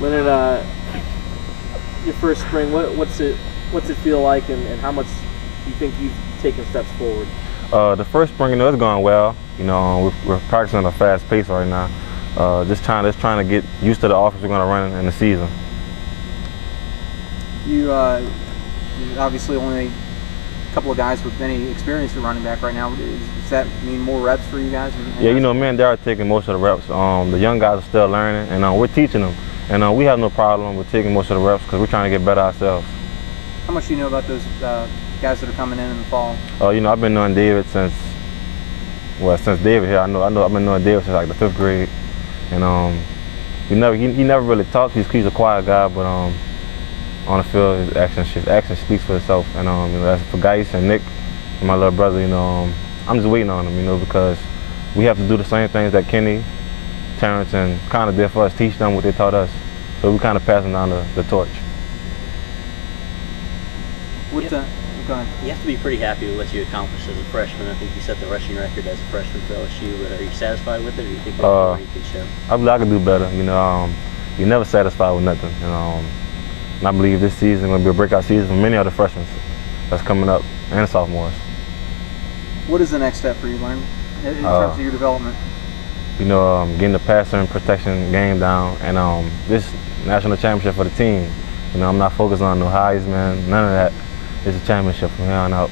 Leonard, your first spring, what's it feel like, and how much do you think you've taken steps forward? The first spring, it's going well. We're practicing at a fast pace right now. Just trying to get used to the offense we're going to run in the season. You obviously only a couple of guys with any experience at running back right now. Does that mean more reps for you guys? Yeah, me and Darryl are taking most of the reps. The young guys are still learning, and we're teaching them. And we have no problem with taking most of the reps because we're trying to get better ourselves. How much do you know about those guys that are coming in the fall? I've been knowing David since David here. I've been knowing David since like the 5th grade. And he never really talks. He's a quiet guy, but on the field, his action speaks for itself. And as for Geis and Nick and my little brother, I'm just waiting on them, because we have to do the same things that Kenny, Terrence, and kind of did for us, teach them what they taught us. So we kind of passing down the torch. Go ahead. You have to be pretty happy with what you accomplished as a freshman. I think you set the rushing record as a freshman for LSU, but are you satisfied with it, or do you think there's more you can show? I believe I can do better. You're never satisfied with nothing. And I believe this season is going to be a breakout season for many other freshmen that's coming up and sophomores. What is the next step for you, Leonard, in terms of your development? Getting the passing and protection game down, and this national championship for the team. I'm not focused on no Heisman, none of that. It's a championship from here on out.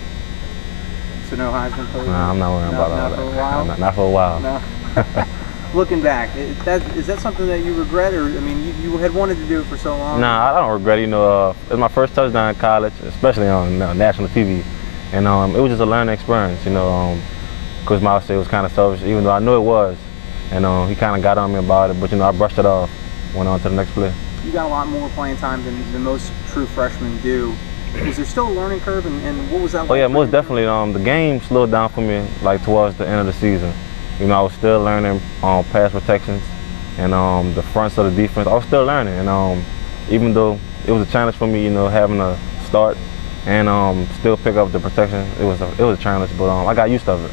So no Heisman for you? Nah, I'm not worrying about all that. Not for a while? Not for a while. No. Looking back, is that something that you regret, or you had wanted to do it for so long? Nah, I don't regret it. It was my first touchdown in college, especially on national TV, and it was just a learning experience. Coach Miles said it was kind of selfish, even though I knew it was, and he kind of got on me about it. But I brushed it off, went on to the next play. You got a lot more playing time than most true freshmen do. Was there still a learning curve, and what was that like? Oh yeah, most definitely. The game slowed down for me like towards the end of the season. I was still learning pass protections and the fronts of the defense. I was still learning, and even though it was a challenge for me, having to start and still pick up the protection, it was a challenge. But I got used to it.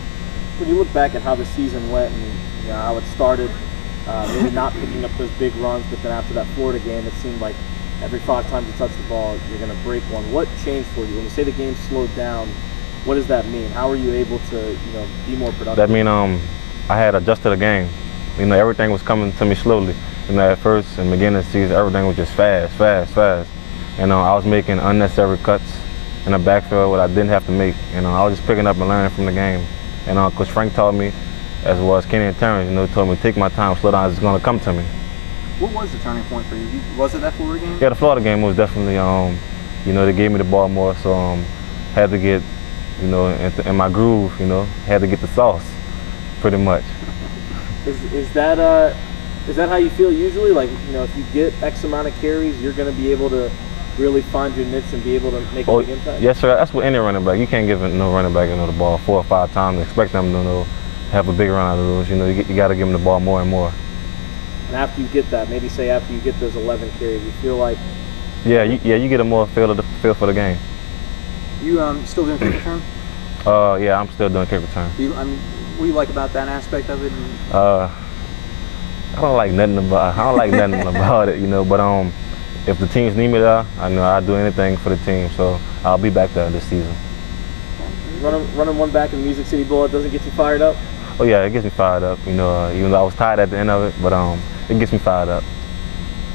When you look back at how the season went and how it started, maybe not picking up those big runs, but then after that Florida game, it seemed like every 5 times you touch the ball, you're going to break one. What changed for you? When you say the game slowed down, what does that mean? How are you able to, be more productive? That means I had adjusted the game. Everything was coming to me slowly. At first, in the beginning of the season, everything was just fast. And I was making unnecessary cuts in the backfield what I didn't have to make. I was just picking up and learning from the game. And Coach Frank taught me, as well as Kenny and Terrence, told me to take my time, slow down, it's going to come to me. What was the turning point for you? Was it that Florida game? Yeah, the Florida game was definitely, they gave me the ball more, so had to get, in my groove, had to get the sauce, pretty much. Is that how you feel usually? Like, if you get X amount of carries, you're going to be able to really find your niche and be able to make a big impact? Yes, sir. That's what any running back. You can't give no running back the ball 4 or 5 times and expect them to have a big run out of those. You got to give them the ball more and more. And after you get that, maybe say after you get those 11 carries, you feel like... Yeah, you get a more feel for the game. You still doing kick return? Yeah, I'm still doing kick return. What do you like about that aspect of it? I don't like nothing about it, but if the teams need me there, I know I'll do anything for the team, so I'll be back there this season. Running one back in the Music City Bowl, it doesn't get you fired up? Oh yeah, it gets me fired up, even though I was tired at the end of it, but it gets me fired up.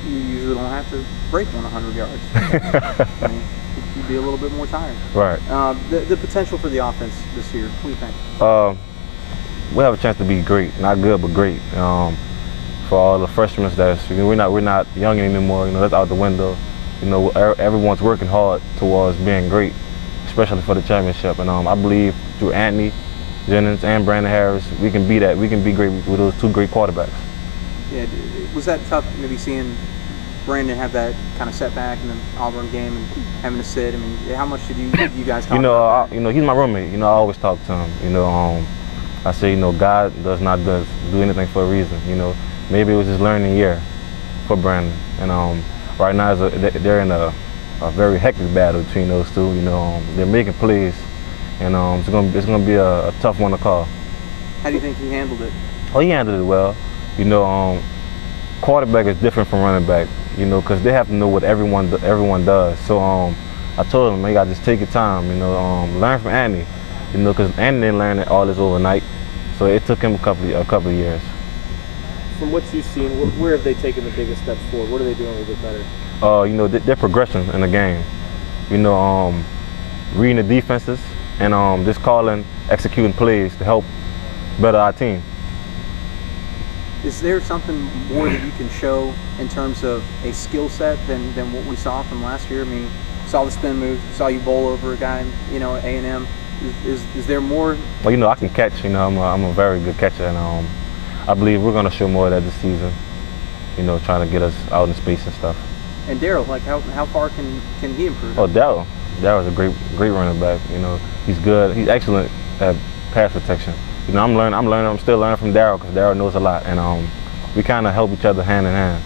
You usually don't have to break 100 yards. You'd be a little bit more tired. Right. The potential for the offense this year, what do you think? We have a chance to be great, not good, but great. For all the freshmen, we're not young anymore. That's out the window. Everyone's working hard towards being great, especially for the championship. And I believe through Anthony Jennings and Brandon Harris, we can be that. We can be great with those 2 great quarterbacks. Yeah, was that tough? Maybe seeing Brandon have that kind of setback in the Auburn game and having to sit. How much did you guys talk about that? He's my roommate. I always talk to him. I say, God does not do anything for a reason. Maybe it was his learning year for Brandon. And right now they're in a very hectic battle between those 2. They're making plays, and it's gonna be a tough one to call. How do you think he handled it? Oh, he handled it well. Quarterback is different from running back. you know, because they have to know what everyone does. So I told him, man, you gotta just take your time, you know, learn from Andy, you know, because Andy didn't learn all this overnight. So it took him a couple of years. From what you've seen, where have they taken the biggest steps forward? What are they doing a little bit better? You know, their progression in the game. You know, reading the defenses and just calling, executing plays to help better our team. Is there something more that you can show in terms of a skill set than what we saw from last year? I mean, saw the spin move, saw you bowl over a guy, you know, at A&M. Is there more? Well, you know, I can catch. You know, I'm a very good catcher, and I believe we're gonna show more of that this season. You know, trying to get us out in space and stuff. And Darryl, like how far can he improve? Oh, Darryl's a great running back. You know, he's good. He's excellent at pass protection. You know, I'm still learning from Darryl because Darryl knows a lot, and we kind of help each other hand in hand.